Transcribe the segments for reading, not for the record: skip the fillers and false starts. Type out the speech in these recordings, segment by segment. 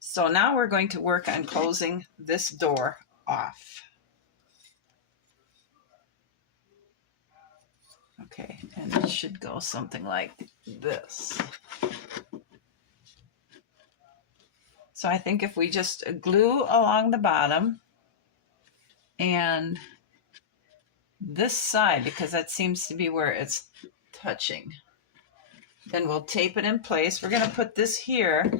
So now we're going to work on closing this door off. Okay, and it should go something like this. So I think if we just glue along the bottom and this side, because that seems to be where it's touching, then we'll tape it in place. We're going to put this here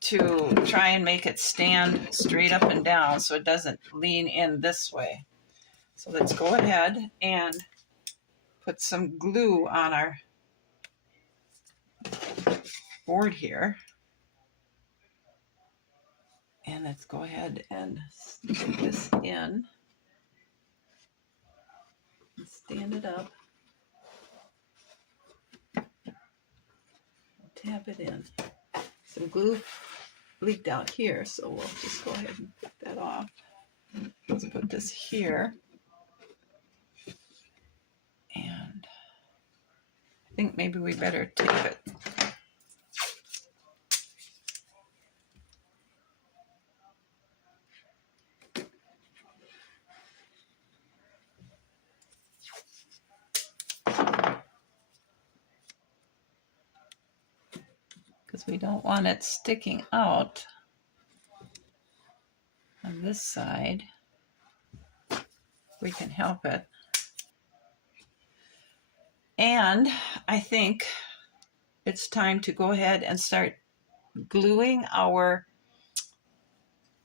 to try and make it stand straight up and down so it doesn't lean in this way. So let's go ahead and put some glue on our board here. And let's go ahead and stick this in and stand it up. Tap it in. Some glue leaked out here, so we'll just go ahead and put that off. Let's put this here. And I think maybe we better tape it. Because we don't want it sticking out on this side. We can help it. And I think it's time to go ahead and start gluing our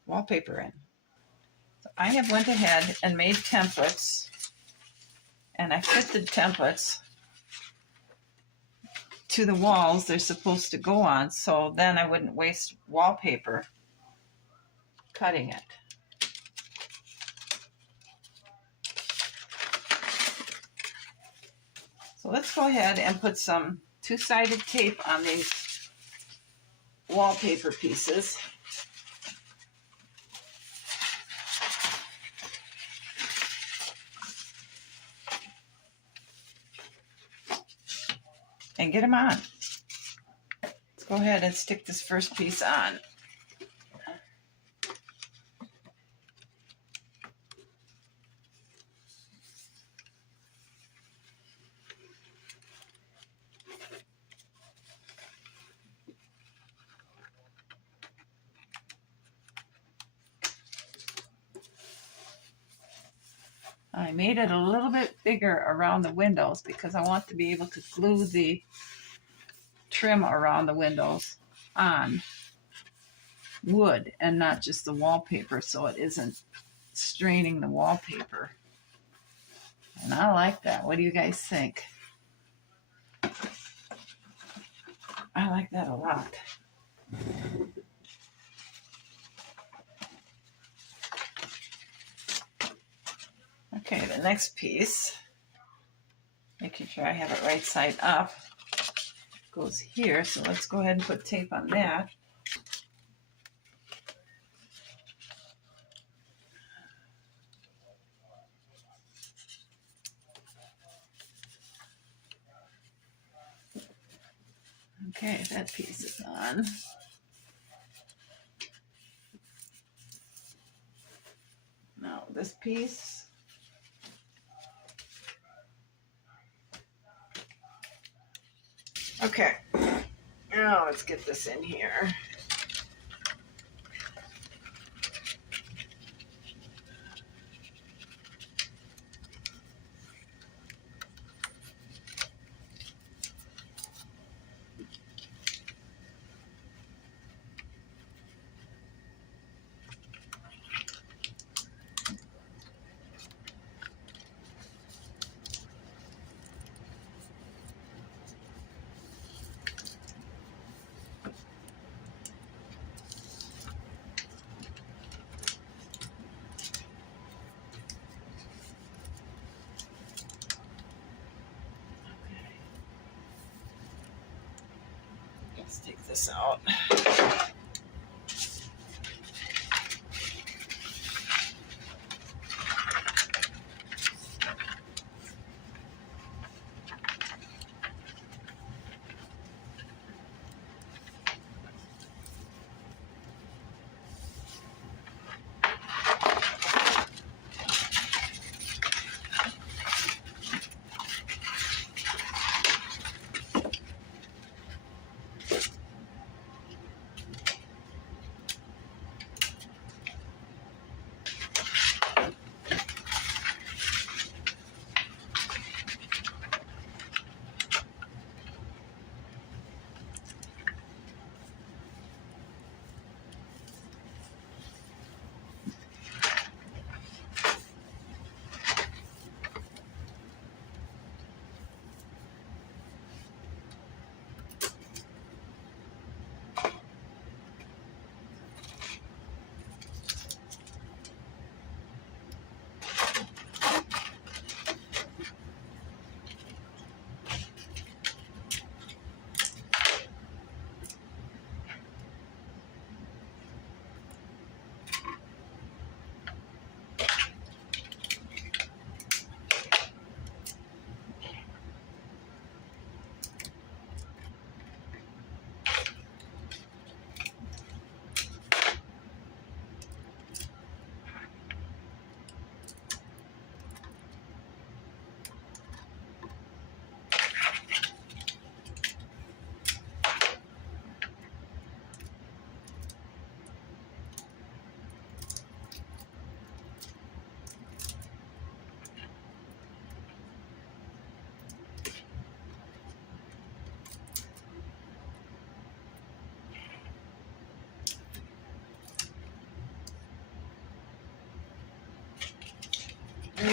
wallpaper in. So I have went ahead and made templates, and I fit the templates to the walls they're supposed to go on, so then I wouldn't waste wallpaper cutting it. So let's go ahead and put some two-sided tape on these wallpaper pieces. And get them on. Let's go ahead and stick this first piece on. I made it a little bit bigger around the windows because I want to be able to glue the trim around the windows on wood and not just the wallpaper, so it isn't straining the wallpaper. And I like that. What do you guys think? I like that a lot. Okay, the next piece, making sure I have it right side up, goes here. So let's go ahead and put tape on that. Okay, that piece is on. Now this piece. Okay, now let's get this in here. Let's take this out.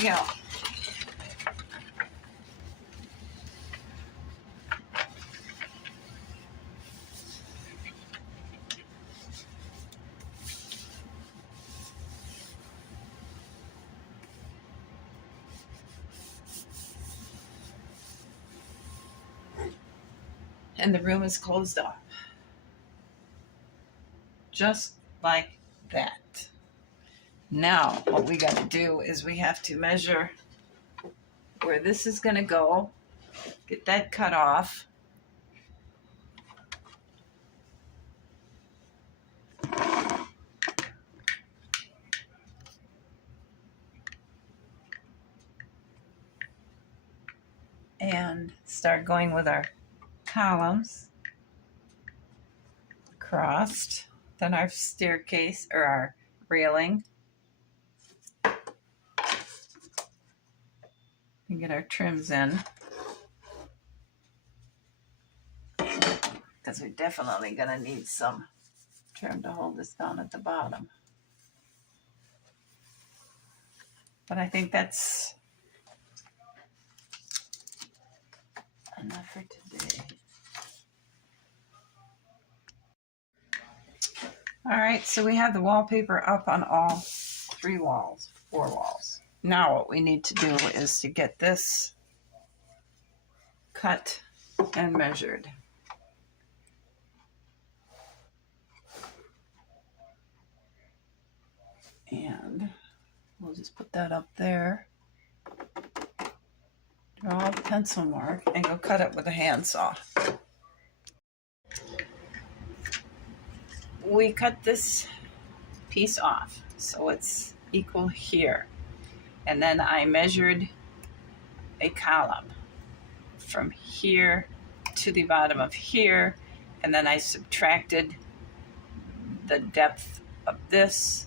go. And the room is closed off. Just like that. Now, what we got to do is we have to measure where this is going to go, get that cut off. And start going with our columns crossed, then our staircase or our railing, and get our trims in, because we're definitely going to need some trim to hold this down at the bottom. But I think that's enough for today. All right, so we have the wallpaper up on all 4 walls. Now what we need to do is to get this cut and measured. And we'll just put that up there. Draw a pencil mark and go cut it with a handsaw. We cut this piece off so it's equal here. And then I measured a column from here to the bottom of here, and then I subtracted the depth of this,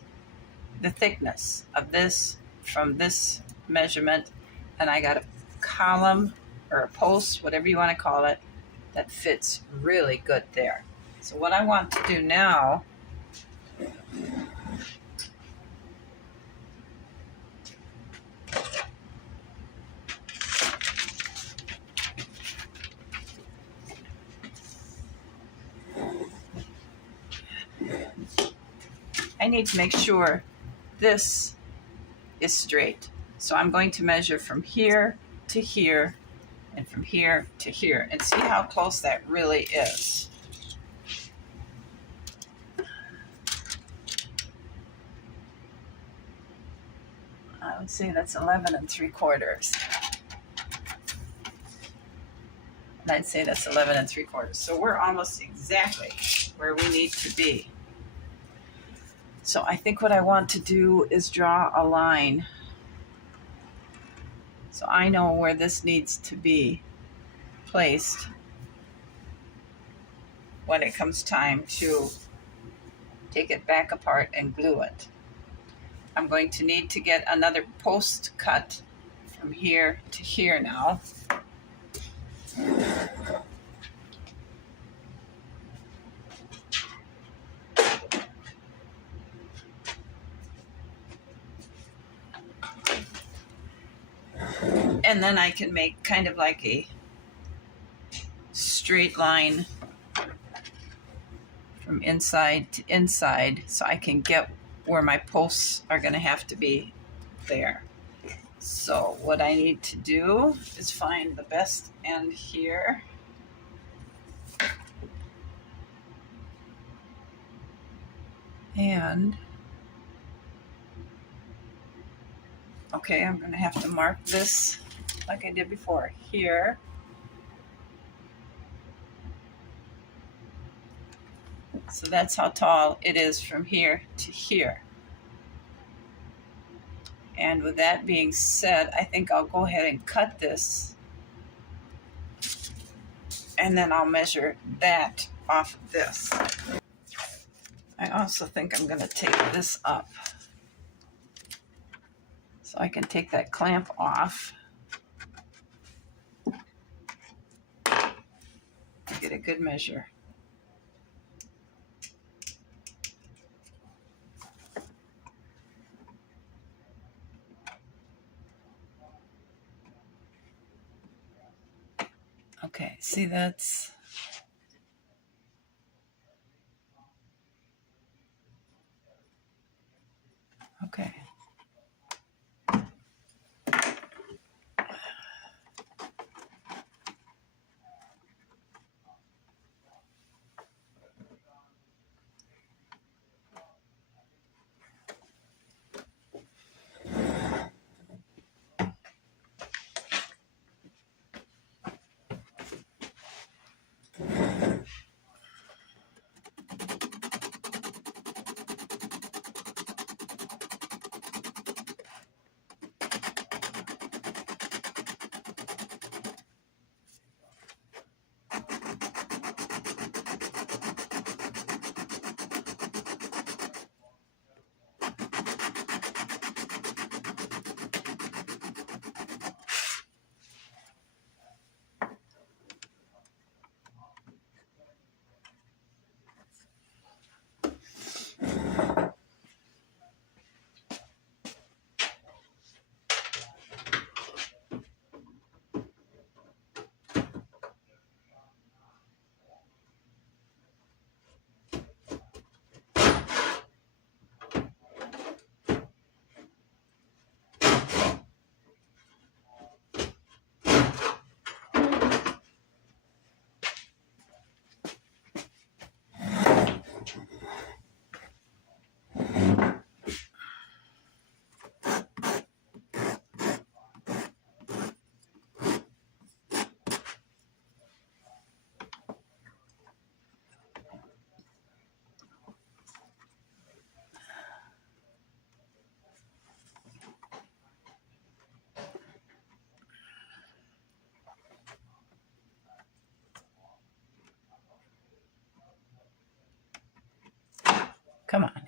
the thickness of this from this measurement, and I got a column or a post, whatever you want to call it, that fits really good there. So what I want to do now I need to make sure this is straight. So I'm going to measure from here to here and from here to here and see how close that really is. I would say that's 11 3/4. And I'd say that's 11 3/4. So we're almost exactly where we need to be. So I think what I want to do is draw a line. So I know where this needs to be placed when it comes time to take it back apart and glue it. I'm going to need to get another post cut from here to here now. And then I can make kind of like a straight line from inside to inside so I can get where my posts are going to have to be there. So what I need to do is find the best end here. And okay, I'm going to have to mark this like I did before here. So that's how tall it is from here to here. And with that being said, I think I'll go ahead and cut this. And then I'll measure that off of this. I also think I'm going to take this up so I can take that clamp off to get a good measure. Okay, see, that's okay. Come on here.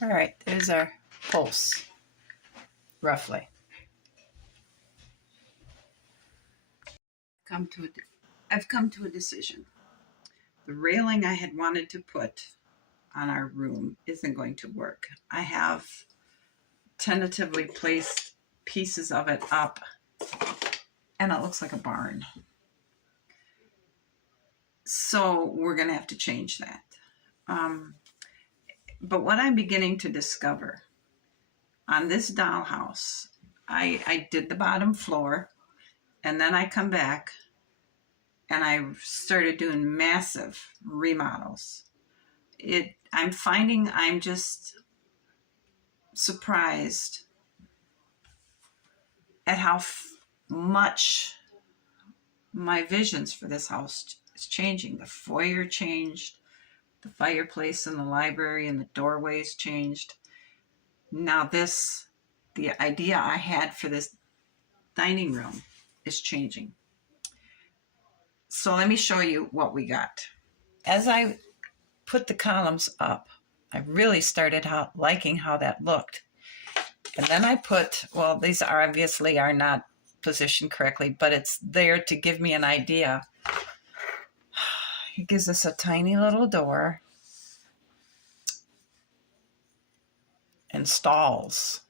All right, there's our pulse, roughly. I've come to a decision. The railing I had wanted to put on our room isn't going to work. I have tentatively placed pieces of it up, and it looks like a barn. So we're going to have to change that. But what I'm beginning to discover on this dollhouse, I did the bottom floor, and then I come back and I started doing massive remodels. I'm finding I'm just surprised at how much my visions for this house is changing. The foyer changed, the fireplace in the library and the doorways changed. Now the idea I had for this dining room is changing. So let me show you what we got. As I put the columns up, I really started liking how that looked. And then I put, well, these are obviously are not positioned correctly, but it's there to give me an idea. It gives us a tiny little door and stalls.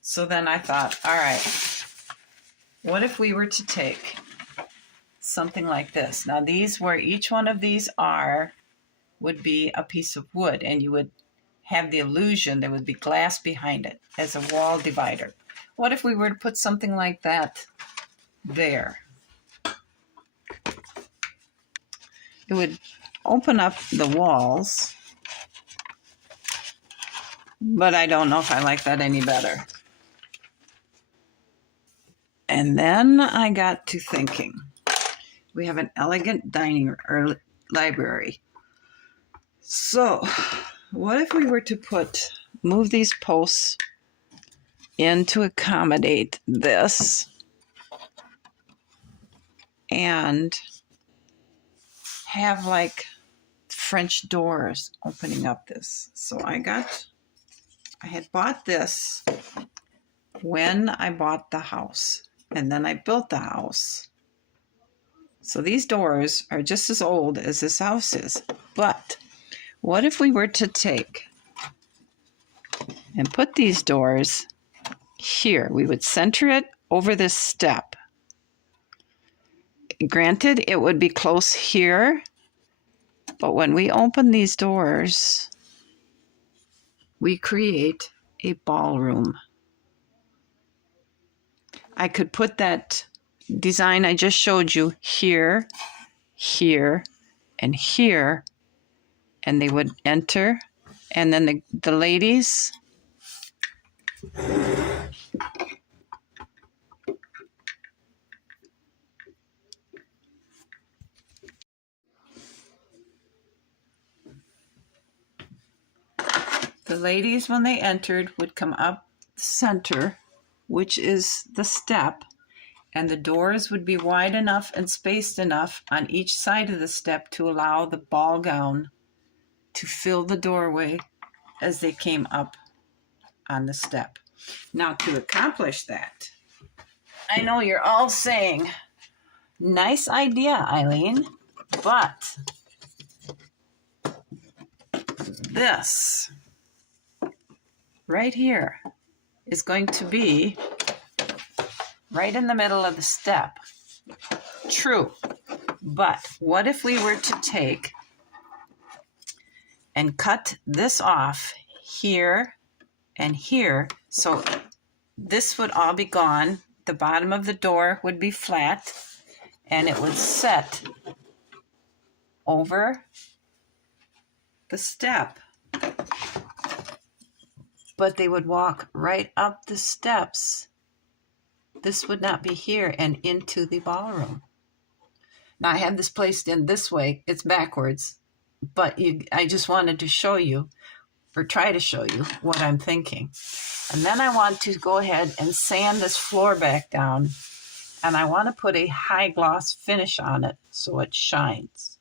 So then I thought, all right, what if we were to take something like this? Now these, where each one of these are, would be a piece of wood, and you would have the illusion there would be glass behind it as a wall divider. What if we were to put something like that there? It would open up the walls, but I don't know if I like that any better. And then I got to thinking, we have an elegant dining or library. So what if we were to move these posts in to accommodate this and have like French doors opening up this? So I had bought this when I bought the house, and then I built the house. So these doors are just as old as this house is. But what if we were to take and put these doors here? We would center it over this step. Granted, it would be close here, but when we open these doors, we create a ballroom. I could put that design I just showed you here, here, and here, and they would enter, and then the ladies when they entered would come up the center, which is the step, and the doors would be wide enough and spaced enough on each side of the step to allow the ball gown to fill the doorway as they came up on the step. Now, to accomplish that, I know you're all saying, nice idea, Eileen, but this right here is going to be right in the middle of the step. True, but what if we were to take and cut this off here and here, so this would all be gone. The bottom of the door would be flat, and it would set over the step. But they would walk right up the steps. This would not be here and into the ballroom. Now, I have this placed in this way. It's backwards, but I just wanted to show you, or try to show you, what I'm thinking. And then I want to go ahead and sand this floor back down, and I want to put a high gloss finish on it so it shines.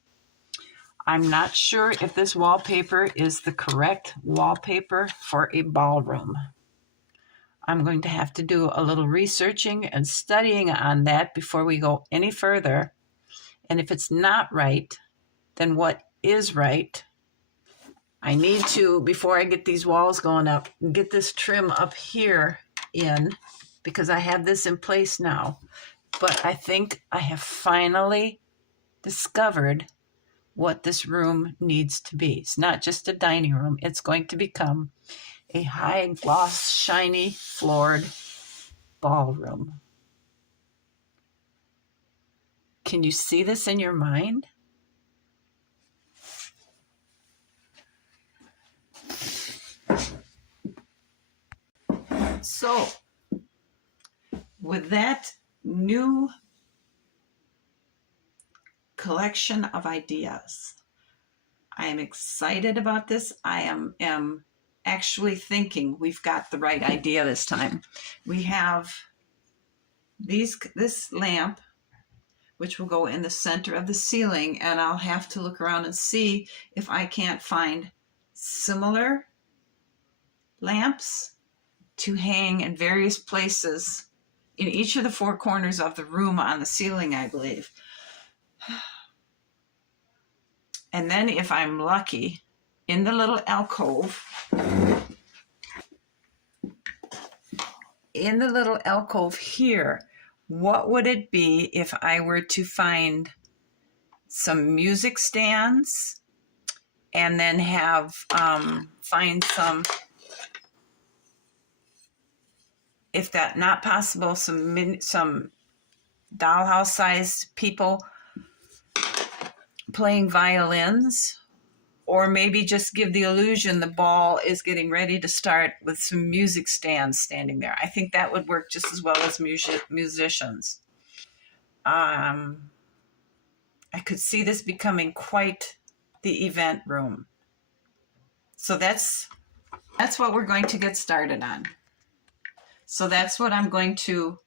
I'm not sure if this wallpaper is the correct wallpaper for a ballroom. I'm going to have to do a little researching and studying on that before we go any further. And if it's not right, then what is right? I need to, before I get these walls going up, get this trim up here in, because I have this in place now. But I think I have finally discovered what this room needs to be. It's not just a dining room. It's going to become a high gloss, shiny, floored ballroom. Can you see this in your mind? So, with that new collection of ideas, I am excited about this. I am actually thinking we've got the right idea this time. We have this lamp which will go in the center of the ceiling, and I'll have to look around and see if I can't find similar lamps to hang in various places in each of the four corners of the room on the ceiling, I believe. And then if I'm lucky, in the little alcove, here, what would it be if I were to find some music stands and then have, find some, if that not possible, some dollhouse-sized people playing violins, or maybe just give the illusion the ball is getting ready to start with some music stands standing there. I think that would work just as well as musicians. I could see this becoming quite the event room. So that's what we're going to get started on. So that's what I'm going to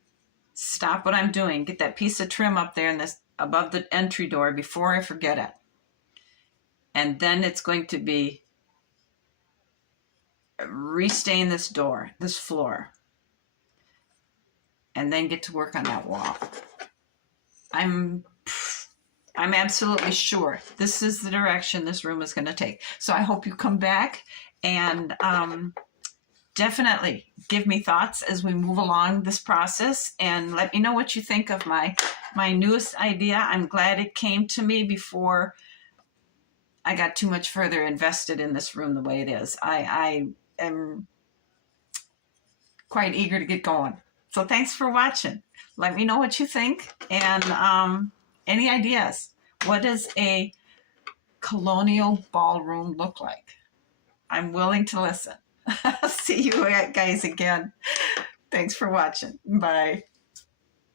stop what I'm doing, get that piece of trim up there in this above the entry door before I forget it. And then it's going to be restain this door, this floor, and then get to work on that wall. I'm absolutely sure this is the direction this room is going to take. So I hope you come back and definitely give me thoughts as we move along this process, and let me know what you think of my newest idea. I'm glad it came to me before I got too much further invested in this room the way it is. I am quite eager to get going. So thanks for watching. Let me know what you think, and any ideas. What does a colonial ballroom look like? I'm willing to listen. See you guys again. Thanks for watching. Bye.